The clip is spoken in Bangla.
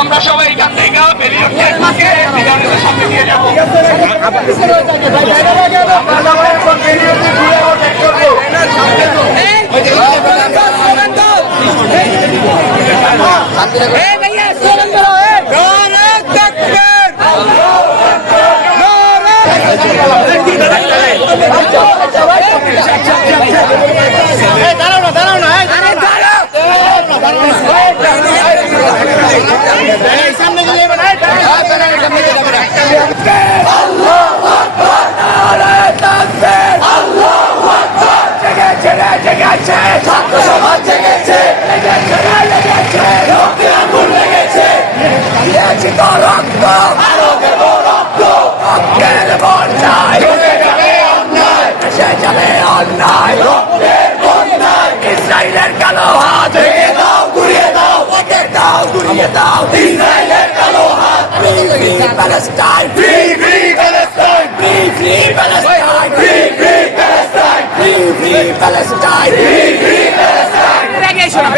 আমরা সবাই এখান থেকে সামনে নিয়ে যাবো। দাঁড়াও না সামনে গিয়ে যাবে না আল্লাহু আকবার নারায়ে তাকবীর আল্লাহু আকবার জেগেছে ছাত্র সমাজ জেগেছে লেগেছে রক্তে আগুন লেগেছে দিয়েছি তো রক্ত আরো দেব রক্ত রক্তের বন্যায় চলে যাবে অন্যায় এসে যাবে অন্যায় রক্তের বন্যায় ইসরায়েলের কালো হাত ভেঙে দাও গুড়িয়ে দাও ওকে দাও গুড়িয়ে দাও ইসরায়েলের কালো হাত free Palestine free Palestine free Palestine free Palestine free Palestine free Palestine রেগে শোনা